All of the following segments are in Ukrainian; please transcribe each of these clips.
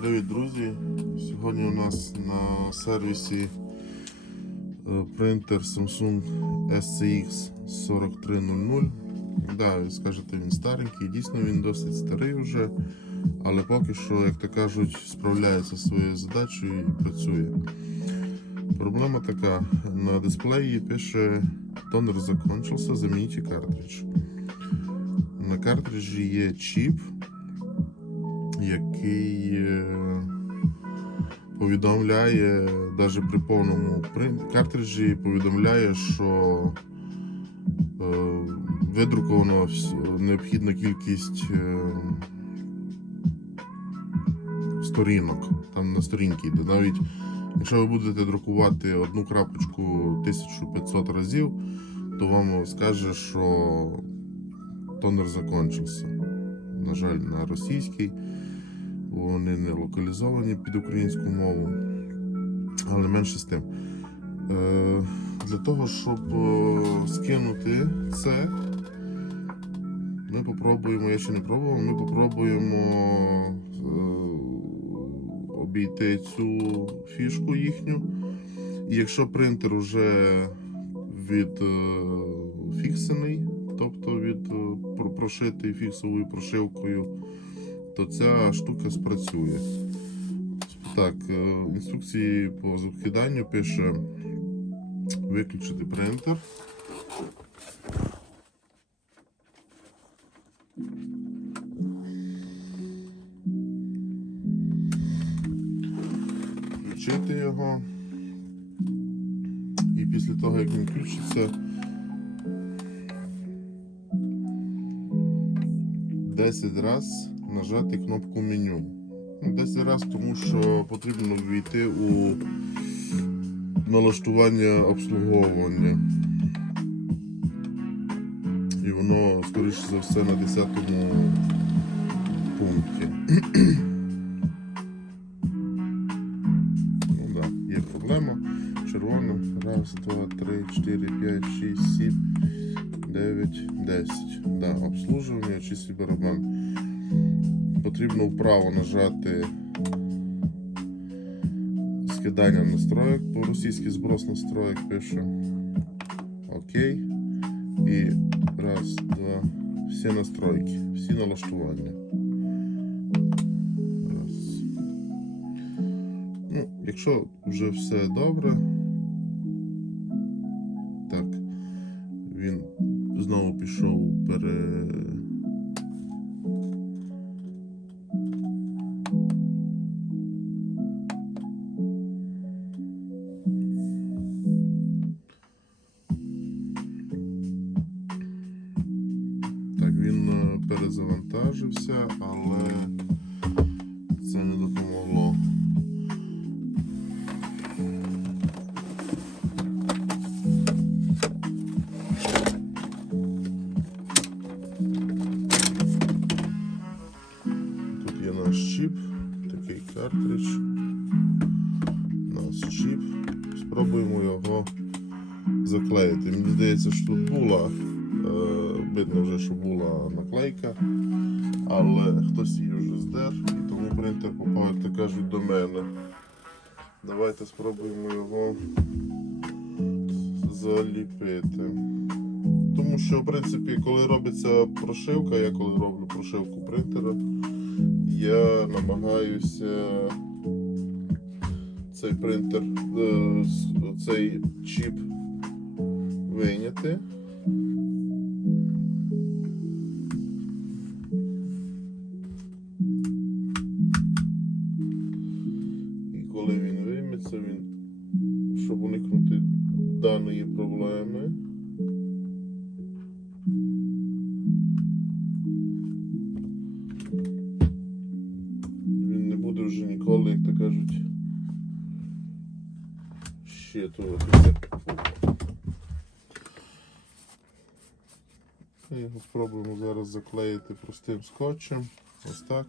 Привіт, друзі! Сьогодні у нас на сервісі е, принтер Samsung SCX 4300. Да, скажете, він старенький, дійсно він досить старий вже, але поки що, як то кажуть, справляється зі своєю задачею і працює. Проблема така: на дисплеї пише тонер закончився, замініть картридж. На картриджі є чіп який е, повідомляє, навіть при повному картриджі повідомляє, що е, видруковано необхідна кількість е, сторінок. Там на сторінки йде. Навіть якщо ви будете друкувати одну крапочку 1500 разів, то вам скаже, що тонер закончився. На жаль, на російський. Вони не локалізовані під українську мову, але менше з тим. Е, для того, щоб е, скинути це, ми попробуємо, я ще не пробував, ми попробуємо е, обійти цю фішку їхню. І якщо принтер вже від е, тобто від прошитий фіксовою прошивкою, то ця штука спрацює. Так, е, інструкції по закиданню пише виключити принтер. Включити його. І після того, як він включиться, 10 раз нажати кнопку меню. Ну, 10 раз, тому що потрібно ввійти у налаштування обслуговування. І воно, скоріше за все, на 10 пункті. ну да, є проблема. Червона. Раз, два, три, чотири, п'ять, шість, сім. 9, 10. Да, обслуживання, чистий барабан. Потрібно вправо нажати скидання настроєк, по-російськи зброс настроєк пише. Окей. І раз, два. Всі настройки, всі налаштування. Раз. Ну, якщо вже все добре. Так. Він знову пішов пере. Перезавантажився, але це не допомогло. Тут є наш чіп, такий картридж. Наш чіп. Спробуємо його заклеїти. Мені здається, що тут була, видно вже, що була наклейка, але хтось її вже здер, і тому принтер попав, кажуть, до мене. Давайте спробуємо його заліпити. Тому що, в принципі, коли робиться прошивка, я коли роблю прошивку принтера, я намагаюся цей принтер, е, цей чіп вийняти. Буде як то кажуть, щитуватися. Ми його спробуємо зараз заклеїти простим скотчем. Ось так.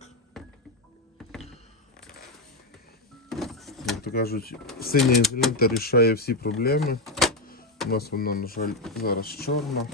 Як то кажуть, синя ізолента рішає всі проблеми. У нас вона, на жаль, зараз чорна.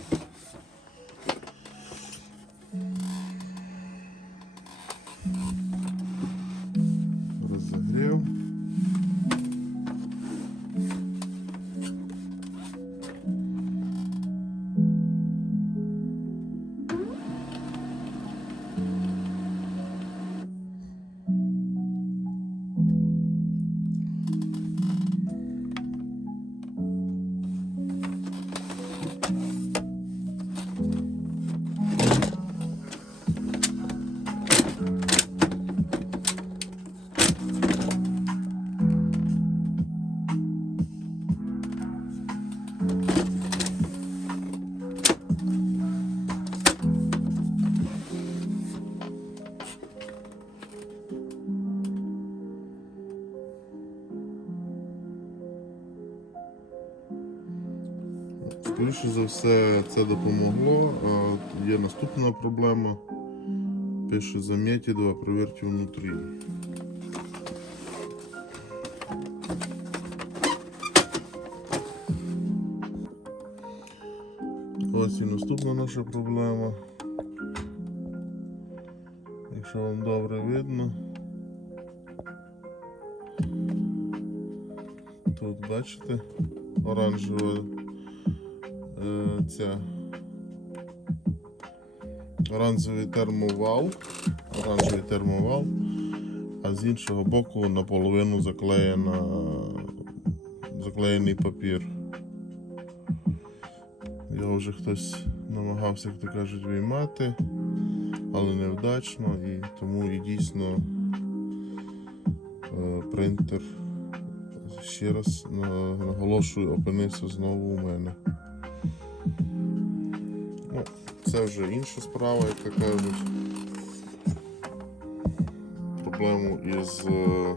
Скоріше за все, це допомогло. А Є наступна проблема. Пише заметьте два, проверьте внутрі. Ось і наступна наша проблема. Якщо вам добре видно. Тут бачите оранжева е, ця оранжевий термовал, оранжевий термовал, а з іншого боку наполовину заклеєна, заклеєний папір. Його вже хтось намагався, як то кажуть, виймати, але невдачно і тому і дійсно е, принтер ще раз наголошую, опинився знову у мене. Ну, це вже інша справа, як то кажуть. Проблему із е,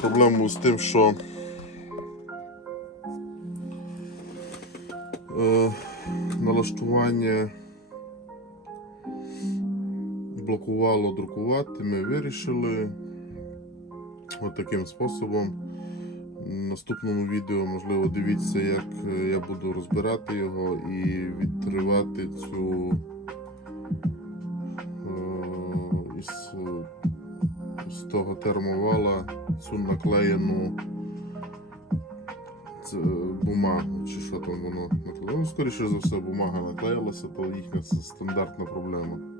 проблему з тим, що е, налаштування блокувало друкувати, ми вирішили от таким способом. В наступному відео, можливо, дивіться, як е, я буду розбирати його і відривати цю е, е, з того термовала цю наклеєну бумагу, чи що там воно наклеєно. Ну, скоріше за все, бумага наклеїлася, то їхня стандартна проблема.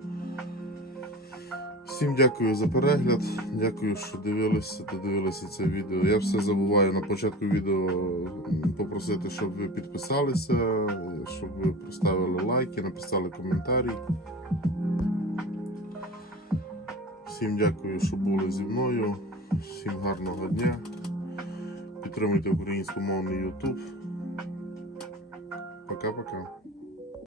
Всім дякую за перегляд. Дякую, що дивилися, додивилися це відео. Я все забуваю на початку відео попросити, щоб ви підписалися, щоб ви поставили лайки, написали коментарі. Всім дякую, що були зі мною. Всім гарного дня. Підтримуйте українськомовний YouTube. Пока-пока.